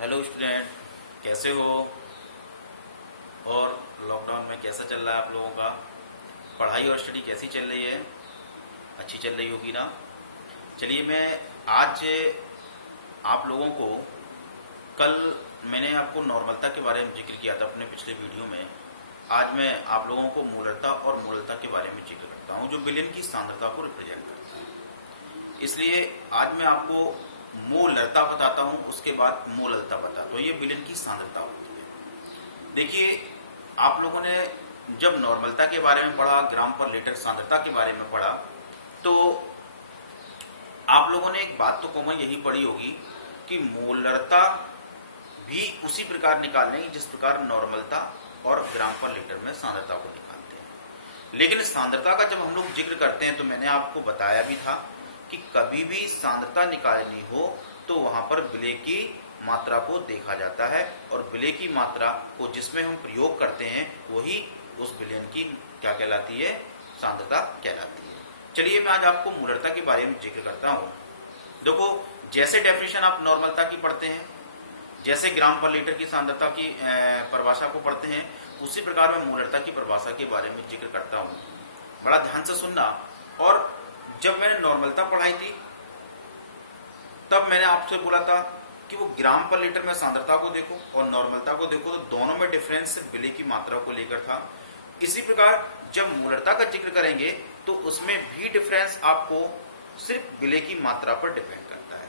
Hello student, कैसे हो? और लॉकडाउन में कैसा चल रहा है आप लोगों का? पढ़ाई और स्टडी कैसी चल रही है? अच्छी चल रही होगी ना? चलिए, मैं आज आप लोगों को कल मैंने आपको नॉर्मलता के बारे में जिक्र किया था अपने पिछले वीडियो में। आज मैं आप लोगों को मूलरता और मूलता के बारे में जिक्र करता हूँ, जो विलयन की सांद्रता को रिप्रेजेंट करता है। इसलिए आज मैं आपको मूलरता बताता हूँ, उसके बाद मूललता बताता हूँ। ये विलयन की सांद्रता होती है। देखिए, आप लोगों ने जब नॉर्मलता के बारे में पढ़ा, ग्राम पर लीटर सांद्रता के बारे में पढ़ा, तो आप लोगों ने एक बात तो कॉमन यही पढ़ी होगी कि मूलरता भी उसी प्रकार निकालने जिस प्रकार नॉर्मलता और ग्राम पर लीटर में सांद्रता को निकालते हैं। लेकिन सांद्रता का जब हम लोग जिक्र करते हैं तो मैंने आपको बताया भी था कि कभी भी सांद्रता निकालनी हो तो वहां पर विलय की मात्रा को देखा जाता है, और विलय की मात्रा को जिसमें हम प्रयोग करते हैं वही उस विलयन की क्या कहलाती है? सांद्रता कहलाती है। चलिए, मैं आज आपको मूलरता के बारे में जिक्र करता हूं। देखो, जैसे डेफिनेशन आप नॉर्मलता की पढ़ते हैं, जैसे ग्राम पर लीटर की सांद्रता की परिभाषा को पढ़ते हैं, उसी प्रकार मैं मूलरता की परिभाषा के बारे में जिक्र करता हूं। बड़ा ध्यान से सुनना। और जब मैंने नॉर्मलता पढ़ाई थी तब मैंने आपसे बोला था कि वो ग्राम पर लीटर में सांद्रता को देखो और नॉर्मलता को देखो, तो दोनों में डिफरेंस विलय की मात्रा को लेकर था। इसी प्रकार जब मूलरता का जिक्र करेंगे तो उसमें भी डिफरेंस आपको सिर्फ विलय की मात्रा पर डिपेंड करता है।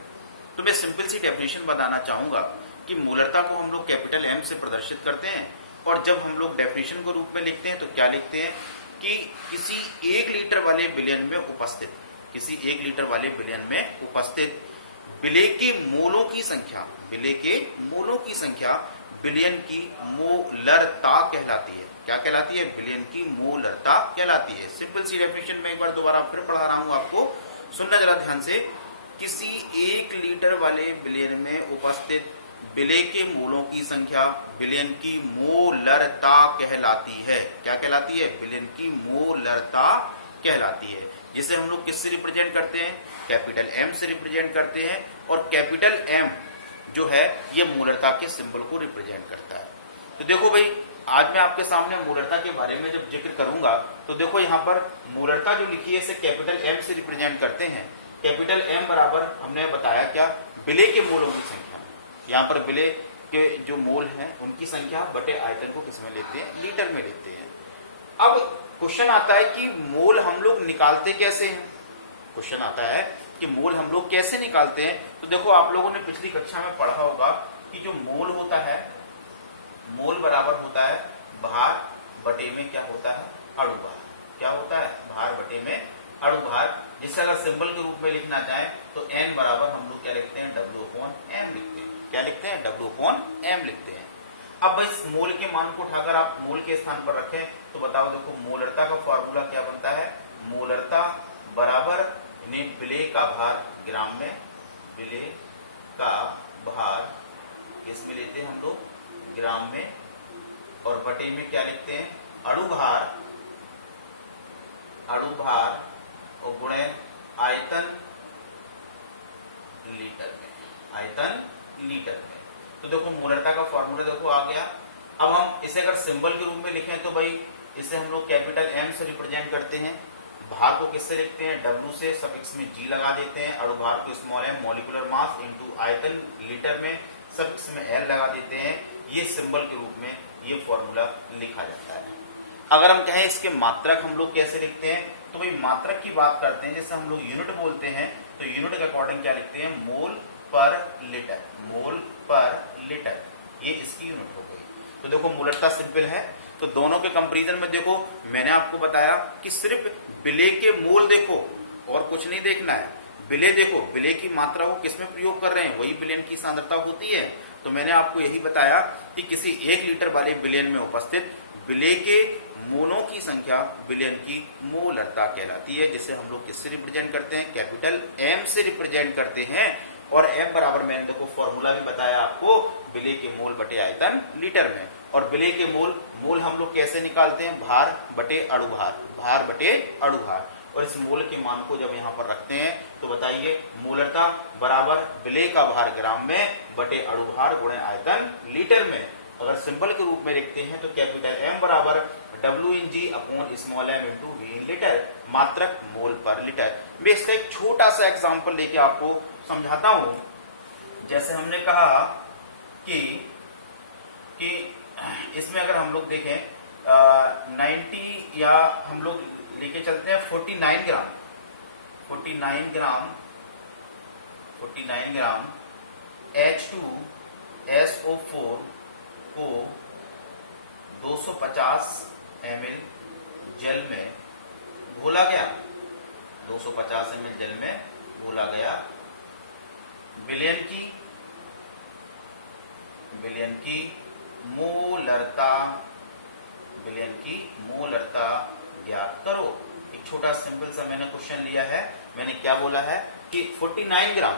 तो मैं सिंपल सी डेफिनेशन बताना चाहूंगा कि मूलरता को हम लोग कैपिटल एम से प्रदर्शित करते हैं, और जब हम लोग डेफिनेशन को रूप में लिखते हैं तो क्या लिखते हैं कि किसी 1 लीटर वाले विलयन में उपस्थित, किसी 1 लीटर वाले विलयन में उपस्थित विलय के मोलों की संख्या, विलय के मोलों की संख्या विलयन की मोलरता कहलाती है। क्या कहलाती है? विलयन की मोलरता कहलाती है। सिंपल सी डेफिनेशन में एक बार दोबारा फिर पढ़ा रहा हूं आपको, सुनना जरा ध्यान से। किसी 1 लीटर वाले विलयन में उपस्थित विलय के मोलों की संख्या विलयन की मोलरता कहलाती है। क्या कहलाती है? विलयन की मोलरता कहलाती है, जिसे हम लोग किससे रिप्रेजेंट करते हैं? कैपिटल एम से रिप्रेजेंट करते हैं। और कैपिटल एम जो है ये मूलरता के सिंबल को रिप्रेजेंट करता है। तो देखो भाई, आज मैं आपके सामने मूलरता के बारे में जब जिक्र करूंगा तो देखो यहाँ पर मूलरता जो लिखी है इसे कैपिटल एम से रिप्रेजेंट करते हैं। कैपिटल एम बराबर हमने बताया क्या? विलय के मोलों की संख्या। यहाँ पर विलय के जो मोल हैं उनकी संख्या बटे आयतन को किसमें लेते हैं? लीटर में लेते हैं। अब क्वेश्चन आता है कि मोल हम लोग निकालते कैसे हैं? क्वेश्चन आता है कि मोल हम लोग कैसे निकालते हैं। तो देखो, आप लोगों ने पिछली कक्षा में पढ़ा होगा कि जो मोल होता है, मोल बराबर होता है भार बटे में क्या होता है? अणुभार। क्या होता है? भार बटे में अणुभार। जिसे अगर सिंबल के रूप में लिखना चाहें तो n बराबर हम लोग क्या लिखते हैं? W/m लिखते हैं। क्या लिखते हैं? W/m लिखते हैं। अब इस मोल के मान को उठाकर आप मोल के स्थान पर रखें तो बताओ, देखो मोलरता का फॉर्मूला क्या बनता है? मोलरता बराबर विलय का भार ग्राम में, विलय का भार किसमें लेते हैं हम लोग? ग्राम में, और बटे में क्या लिखते हैं? अणुभार, अणुभार और गुणे आयतन लीटर में, आयतन लीटर में। तो देखो मोलरता का फॉर्मूला देखो आ गया। अब हम इसे अगर सिंबल के रूप में लिखें तो भाई इसे हम लोग कैपिटल एम से रिप्रेजेंट करते हैं। भार को किससे लिखते हैं? W से सफिक्स में G लगा देते हैं। अणुभार को small m molecular mass into आयतन लीटर में सफिक्स में L लगा देते हैं। ये सिंबल के रूप में ये फॉर्मूला लिखा जाता है। अगर हम कहें इसके मात्रक हम लोग कैसे लिखते हैं तो भाई मात्रक की बात करते हैं, जैसे हम लोग यूनिट बोलते हैं तो यूनिट के अकॉर्डिंग क्या लिखते हैं? मोल पर लीटर, मोल पर लीटर, ये इसकी यूनिट हो गई। तो देखो मूलरता सिंपल है। तो दोनों के कंपैरिजन में देखो, मैंने आपको बताया कि सिर्फ विलय के मोल देखो और कुछ नहीं देखना है। विलय देखो, विलय की मात्रा को किसमें प्रयोग कर रहे हैं, वही विलयन की सांद्रता होती है। तो मैंने आपको यही बताया कि किसी 1 लीटर वाले विलयन में उपस्थित विलय के मोलों की संख्या विलयन की मोलरता कहलाती है, जिसे हम लोग किससे रिप्रेजेंट करते हैं? कैपिटल एम से रिप्रेजेंट करते हैं। और एम बराबर मैंने देखो फॉर्मूला भी बताया आपको, विलय के मोल बटे आयतन लीटर में। और विलय के मोल हम लोग कैसे निकालते हैं? भार बटे अणुभार, भार बटे अणुभार। और इस मोल के मान को जब यहाँ पर रखते हैं तो बताइए मोलरता बराबर विलेय का भार ग्राम में बटे अणु भार गुणे आयतन लीटर में। अगर सिंबल के रूप में लिखते हैं तो कैपिटल M बराबर W in G upon small m into V in litre, मात्रक मोल पर लीटर। मैं इसका एक छोटा सा एग्जाम्पल लेके आपको समझाता हूं। जैसे हमने कहा कि इसमें अगर हम लोग देखें 90 या हम लोग लेके चलते हैं 49 ग्राम H2SO4 को 250 ml जल में घोला गया, 250 ml जल में घोला गया। विलयन की मोलरता ज्ञात करो। एक छोटा सिंपल सा मैंने क्वेश्चन लिया है। मैंने क्या बोला है कि 49 ग्राम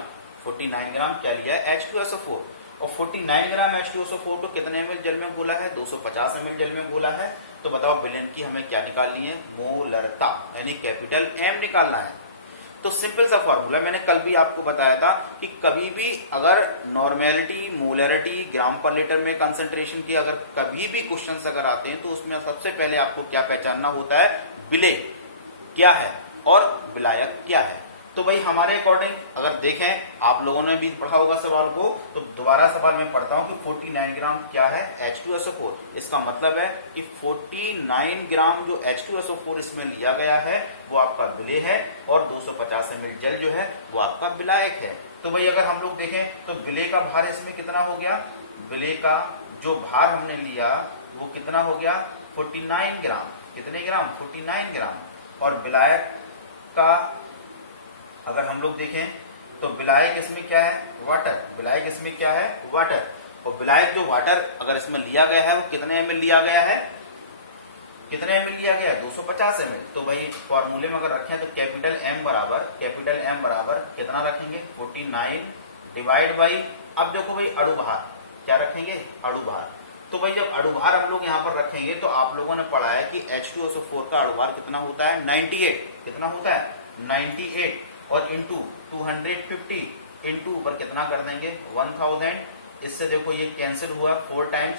क्या लिया है H2SO4, और 49 ग्राम H2SO4 को कितने ml जल में घोला है 250 ml जल में घोला है। तो बताओ विलयन की हमें क्या निकालनी है, मोलरता यानी कैपिटल M निकालना है। तो सिंपल सा फॉर्मूला मैंने कल भी आपको बताया था कि कभी भी अगर नॉर्मेलिटी, मोलरिटी, ग्राम पर लीटर में कंसंट्रेशन की अगर कभी भी क्वेश्चंस अगर आते हैं तो उसमें सबसे पहले आपको क्या पहचानना होता है, विलेय क्या है और विलायक क्या है। तो भाई हमारे अकॉर्डिंग अगर देखें, आप लोगों ने भी पढ़ा होगा सवाल को, तो दोबारा सवाल मैं पढ़ता हूं कि 49 ग्राम क्या है H2SO4। इसका मतलब है कि 49 ग्राम जो H2SO4 इसमें लिया गया है वो आपका विलेय है और 250 ml जल जो है वो आपका विलायक है। तो भाई अगर हम लोग देखें तो विलेय का भार इसमें कितना हो गया, विलेय का जो भार हमने लिया वो कितना हो गया 49 ग्राम। कितने ग्राम 49 ग्राम। और विलायक का अगर हम लोग देखें तो विलायक इसमें क्या है, वाटर। विलायक इसमें क्या है, वाटर। और विलायक जो वाटर अगर इसमें लिया गया है वो कितने ml लिया गया है, कितने ml लिया गया है 250 ml। तो भाई फॉर्मूले में अगर रखें तो कैपिटल M बराबर कितना रखेंगे 49 डिवाइड बाई, अब देखो भाई अणु भार क्या रखेंगे, अणु भार। तो भाई जब अणु भार हम लोग यहाँ पर रखेंगे तो आप लोगों ने पढ़ा है कि H2SO4 का अणु भार कितना होता है 98। कितना होता है 98 और इंटू 250 इंटू ऊपर कितना कर देंगे 1000। इससे देखो ये कैंसिल हुआ 4 टाइम्स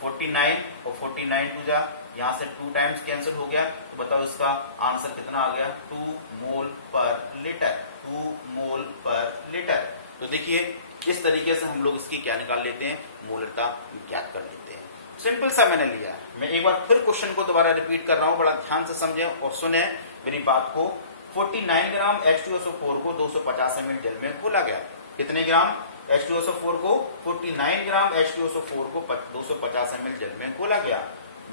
49 और 49 टू जा यहाँ से 2 टाइम्स कैंसिल हो गया। तो बताओ इसका आंसर कितना आ गया 2 मोल पर लीटर। 2 मोल पर लीटर। तो देखिए इस तरीके से हम लोग इसकी क्या निकाल लेते हैं, मोलरता ज्ञात कर लेते हैं। सिंपल सा मैंने लिया। मैं एक बार फिर क्वेश्चन को दोबारा रिपीट कर रहा हूं, बड़ा ध्यान से समझें और सुने मेरी बात को। 49 ग्राम H2SO4 को 250 ml जल में घोला गया। कितने ग्राम H2SO4 को 49 ग्राम H2SO4 को 250 ml जल में घोला गया।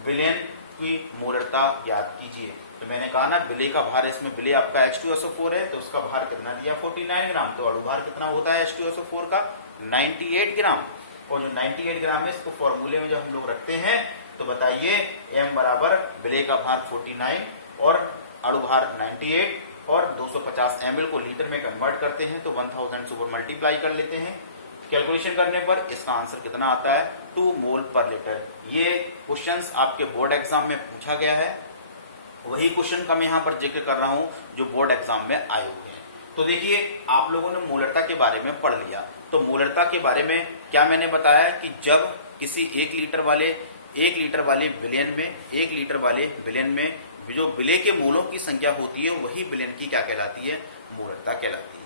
विलयन की मोलरता ज्ञात कीजिए। तो मैंने कहा ना विलेय का भार, इसमें विलेय आपका H2SO4 है तो उसका भार कितना दिया 49 ग्राम। तो अणु भार कितना होता है H2SO4 का 98 ग्राम। और जो 98 ग्राम है इसको फॉर्मूले में जब हम लोग रखते हैं तो बताइए M बराबर विलेय का भार 49 और अणु भार 98 और 250 ml को लीटर में कन्वर्ट करते हैं तो 1000 से ऊपर मल्टीप्लाई कर लेते हैं। कैलकुलेशन करने पर इसका आंसर कितना आता है 2 मोल पर लीटर। ये क्वेश्चंस आपके बोर्ड एग्जाम में पूछा गया है, वही क्वेश्चन का मैं यहाँ पर जिक्र कर रहा हूं जो बोर्ड एग्जाम में आए हुए हैं। तो देखिए आप लोगों ने मोलरता के बारे में पढ़ लिया। तो मोलरता के बारे में क्या मैंने बताया कि जब किसी 1 लीटर वाले विलयन में 1 लीटर वाले विलयन में जो विलेय के मोलों की संख्या होती है वही विलयन की क्या कहलाती है, मोलरता कहलाती है।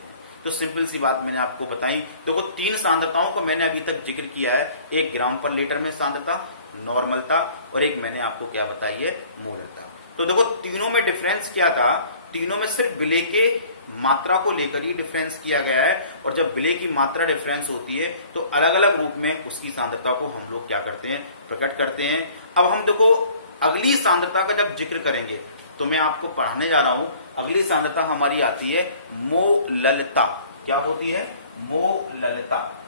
तो सिंपल सी बात मैंने आपको बताई। देखो 3 सांद्रताओं को मैंने अभी तक जिक्र किया है, एक ग्राम पर लीटर में सांद्रता, नॉर्मलता, और एक मैंने आपको क्या बताई है, मोलरता। तो देखो तीनों में डिफरेंस क्या था, तीनों में सिर्फ विलेय के मात्रा को लेकर ही डिफरेंस किया गया है। और जब विलेय की मात्रा डिफरेंस होती है तो अलग अलग रूप में उसकी सांद्रता को हम लोग क्या करते हैं, प्रकट करते हैं। अब हम देखो अगली सांद्रता का जब जिक्र करेंगे तो मैं आपको पढ़ाने जा रहा हूं। अगली सांद्रता हमारी आती है मोललता। क्या होती है, मोललता।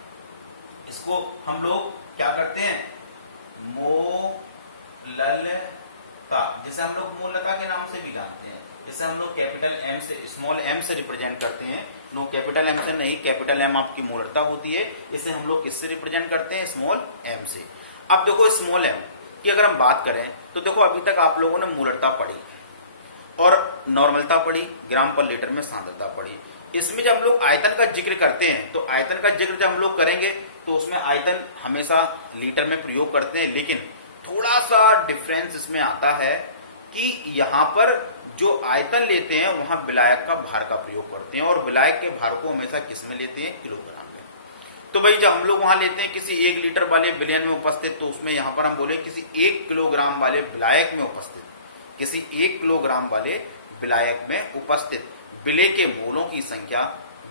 इसको हम लोग क्या करते हैं, मोललता, जिसे हम लोग मोललता के नाम से भी जानते हैं। जिसे हम लोग कैपिटल M से स्मॉल m से रिप्रेजेंट करते हैं। नो कैपिटल M से नहीं, कैपिटल M आपकी मोलरता होती है। इसे हम लोग किससे रिप्रेजेंट करते हैं, स्मॉल m से। अब देखो स्मॉल m की अगर हम बात करें तो देखो अभी तक आप लोगों ने मोलरता पढ़ी। और नॉर्मलता पड़ी, ग्राम पर लीटर में सांद्रता पड़ी। इसमें जब हम लोग आयतन का जिक्र करते हैं तो आयतन का जिक्र जब हम लोग करेंगे तो उसमें आयतन हमेशा लीटर में प्रयोग करते हैं, लेकिन थोड़ा सा डिफरेंस इसमें आता है कि यहाँ पर जो आयतन लेते हैं वहां विलायक का भार का प्रयोग करते हैं, और विलायक के भार को हमेशा किस में लेते हैं, किलोग्राम में। तो भाई जब हम लोग वहां लेते हैं किसी 1 लीटर वाले विलयन में उपस्थित, तो उसमें यहां पर हम बोले किसी 1 किलोग्राम वाले विलायक में उपस्थित, किसी 1 किलोग्राम वाले विलायक में उपस्थित विलेय के मोलों की संख्या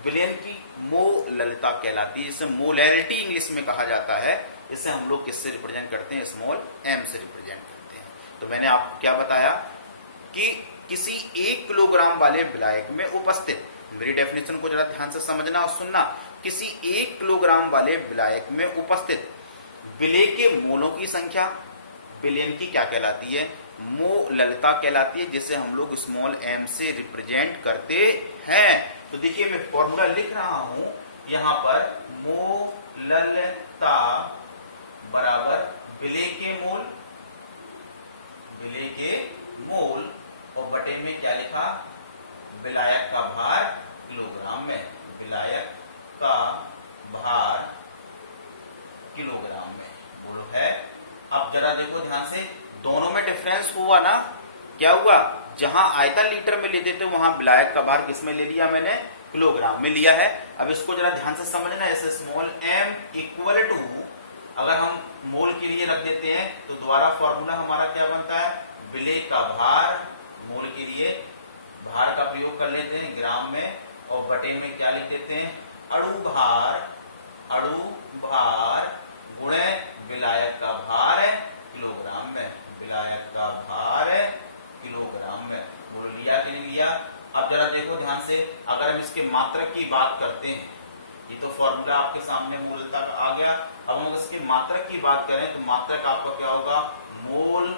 विलयन की मोललता कहलाती है, जिसे मोलैरिटी इंग्लिश में कहा जाता है। इसे हम लोग किससे रिप्रेजेंट करते हैं, स्मॉल m से रिप्रेजेंट करते हैं। तो मैंने आपको क्या बताया कि किसी 1 किलोग्राम वाले विलायक में उपस्थित, मेरी डेफिनेशन को जरा ध्यान से समझना और सुनना, किसी 1 किलोग्राम वाले विलायक में उपस्थित विलेय के मोलों की संख्या विलयन की क्या कहलाती है, मोललता कहलाती है, जिसे हम लोग स्मॉल m से रिप्रेजेंट करते हैं। तो देखिए मैं फॉर्मूला लिख रहा हूं यहां पर, मोललता बराबर विलेय के मोल, विलेय के मोल, और बटे में क्या लिखा, विलायक का भार किलोग्राम में, विलायक का भार किलोग्राम में, बोलो है। अब जरा देखो ध्यान से, दोनों में डिफरेंस हुआ ना, क्या हुआ, जहां आयतन लीटर में लेते थे वहां विलायक का भार किस में ले लिया, मैंने किलोग्राम में लिया है। अब इसको जरा ध्यान से समझना, ऐसे स्मॉल m इक्वल टू, अगर हम मोल के लिए रख देते हैं तो दोबारा फॉर्मूला हमारा क्या बनता है, विलेय का भार, मोल के लिए भार का प्रयोग कर लेते हैं ग्राम में, और बटे में क्या लिख देते हैं, अणु भार, अणु भार गुणे विलायक का भार है किलोग्राम में, विलायक का भार है किलोग्राम में। बोल लिया कि नहीं लिया। अब जरा देखो ध्यान से, अगर हम इसके मात्रक की बात करते हैं, ये तो फॉर्मूला आपके सामने मोलता का आ गया। अब हम इसके मात्रक की बात करें तो मात्रक आपका क्या होगा, मोल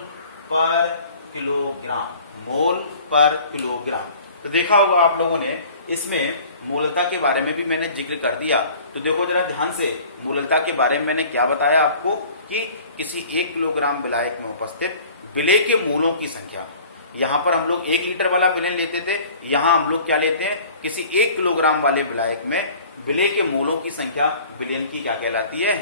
पर किलोग्राम, मोल पर किलोग्राम। तो देखा होगा आप लोगों ने, इसमें मूलता के बारे में भी मैंने जिक्र कर दिया। तो देखो जरा ध्यान से, मूलता के बारे में मैंने क्या बताया आपको कि किसी 1 किलोग्राम विलायक में उपस्थित विलेय के मूलों की संख्या, यहाँ पर हम लोग 1 लीटर वाला विलयन लेते थे, यहाँ हम लोग क्या लेते हैं, किसी 1 किलोग्राम वाले विलायक में विलेय के मूलों की संख्या विलयन की क्या कहलाती है,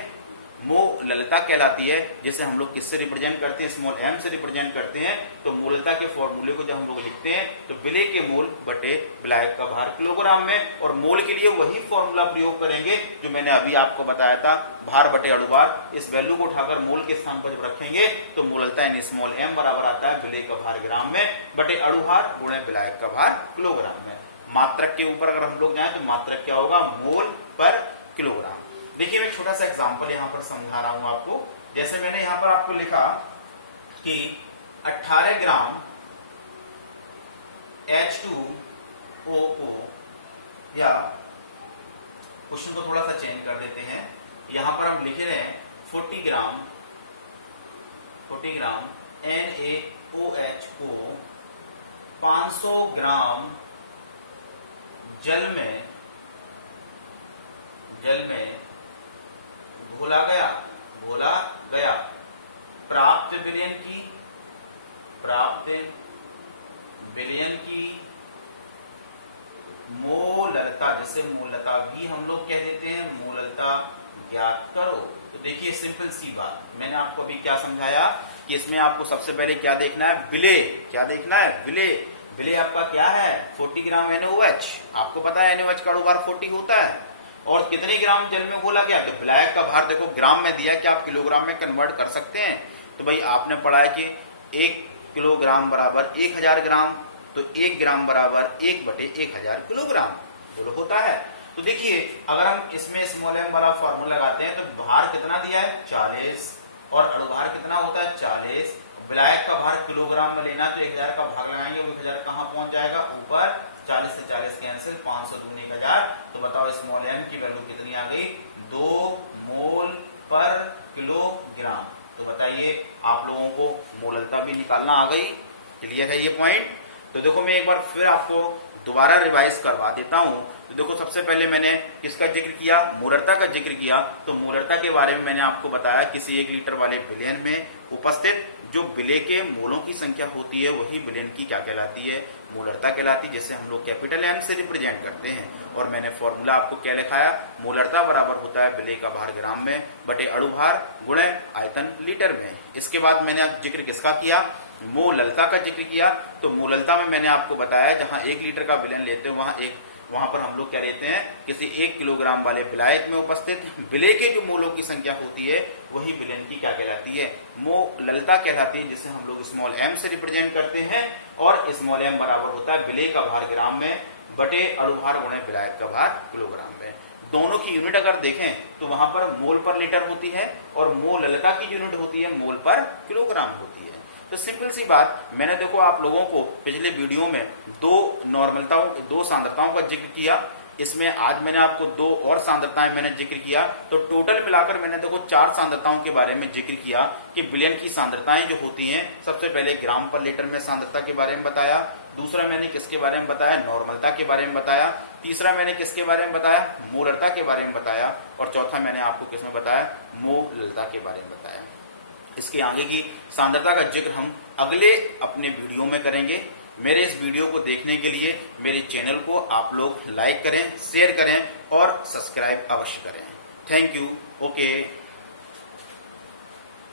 मोललता कहलाती है, जिसे हम लोग किससे रिप्रेजेंट करते हैं, स्मॉल m से रिप्रेजेंट करते हैं। तो मूललता के फॉर्मूले को जब हम लोग लिखते हैं तो विलेय के मोल बटे विलायक का भार किलोग्राम में, और मोल के लिए वही फॉर्मूला प्रयोग करेंगे जो मैंने अभी आपको बताया था, भार बटे अणुभार। इस वैल्यू को उठाकर मोल के स्थान पर जब रखेंगे तो मूललता यानी स्मॉल m बराबर आता है विलेय का भार ग्राम में बटे अणुभार गुणे विलायक का भार किलोग्राम में। मात्रक के ऊपर अगर हम लोग जाएं तो मात्रक क्या होगा, मोल पर किलोग्राम। देखिए मैं छोटा सा एग्जांपल यहां पर समझा रहा हूं आपको। जैसे मैंने यहां पर आपको लिखा कि 18 ग्राम H2O को, या क्वेश्चन को थोड़ा सा चेंज कर देते हैं, यहां पर हम लिख रहे हैं 40 ग्राम NaOH को 500 ग्राम जल में घोला गया प्राप्त विलयन की मोललता, जिसे मोललता भी हम लोग कह देते हैं, मोललता ज्ञात करो। तो देखिए सिंपल सी बात, मैंने आपको अभी क्या समझाया कि इसमें आपको सबसे पहले क्या देखना है, विलेय। क्या देखना है, विलेय। विलेय आपका क्या है, 40 ग्राम NaOH। आपको पता है NaOH का अणुभार 40 होता है, और कितने ग्राम जल में घोला गया, तो विलायक का भार देखो ग्राम में दिया कि आप किलोग्राम में कन्वर्ट कर सकते हैं। तो भाई आपने पढ़ा है कि 1 किलोग्राम बराबर 1000 ग्राम, तो 1 ग्राम बराबर 1/1000 किलोग्राम बोलो होता है। तो देखिए अगर हम इसमें स्मॉल m वाला फॉर्मूला लगाते हैं तो भार कितना दिया है 40, और अणुभार कितना होता है 40। विलायक का भार किलोग्राम में लेना तो 1000 का भाग लगाएंगे, वो 1000 कहाँ पहुंच जाएगा, ऊपर। 40 से 40 कैंसिल, 500 दूनी 1000। तो बताओ स्मॉल m की वैल्यू कितनी आ गई, 2 मोल पर किलोग्राम। तो बताइए आप लोगों को मोललता भी निकालना आ गई। क्लियर है ये पॉइंट। तो देखो मैं एक बार फिर आपको दोबारा रिवाइज करवा देता हूं। तो देखो सबसे पहले मैंने किसका जिक्र किया, मोलरता का जिक्र किया। तो मोलरता के बारे में मैंने आपको बताया किसी 1 लीटर वाले विलयन में उपस्थित जो विलय के मोलों की संख्या होती है वही विलयन की क्या कहलाती है, मोलरता कहलाती है, जिसे हम लोग कैपिटल एम से रिप्रेजेंट करते हैं। और मैंने फॉर्मूला आपको क्या लिखाया, मोलरता बराबर होता है विलय का भार ग्राम में बटे अणुभार गुणे आयतन लीटर में। इसके बाद मैंने जिक्र किसका किया, मोललता का जिक्र किया। तो मोललता में मैंने आपको बताया जहां 1 लीटर का विलयन लेते हो वहां पर हम लोग क्या लेते हैं, किसी 1 किलोग्राम वाले विलायक में उपस्थित विलय के जो मोलों की संख्या होती है वही विलयन की क्या कहलाती है, मोललता कहलाती है, जिसे हम लोग स्मॉल एम से रिप्रेजेंट करते हैं। और स्मॉल एम बराबर होता है विलय का भार ग्राम में बटे अणुभार गुणे विलायक का भार किलोग्राम में। दोनों की यूनिट अगर देखें तो वहां पर मोल पर लीटर होती है और मोललता की यूनिट होती है मोल पर किलोग्राम होती है। तो सिंपल सी बात, मैंने देखो आप लोगों को पिछले वीडियो में दो सांद्रताओं का जिक्र किया, इसमें आज मैंने आपको 2 और सांद्रताएं मैंने जिक्र किया। तो टोटल मिलाकर मैंने देखो 4 सांद्रताओं के बारे में जिक्र किया कि विलयन की सांद्रताएं जो होती हैं, सबसे पहले ग्राम पर लीटर में सांद्रता के बारे में बताया, दूसरा मैंने किसके बारे में बताया, नॉर्मलता के बारे में बताया, तीसरा मैंने किसके बारे में बताया, मोलरता के बारे में बताया, और चौथा मैंने आपको किसमें बताया, मोललता के बारे में बताया। इसके आगे की सांद्रता का जिक्र हम अगले अपने वीडियो में करेंगे। मेरे इस वीडियो को देखने के लिए मेरे चैनल को आप लोग लाइक करें, शेयर करें और सब्सक्राइब अवश्य करें। Thank you. ओके।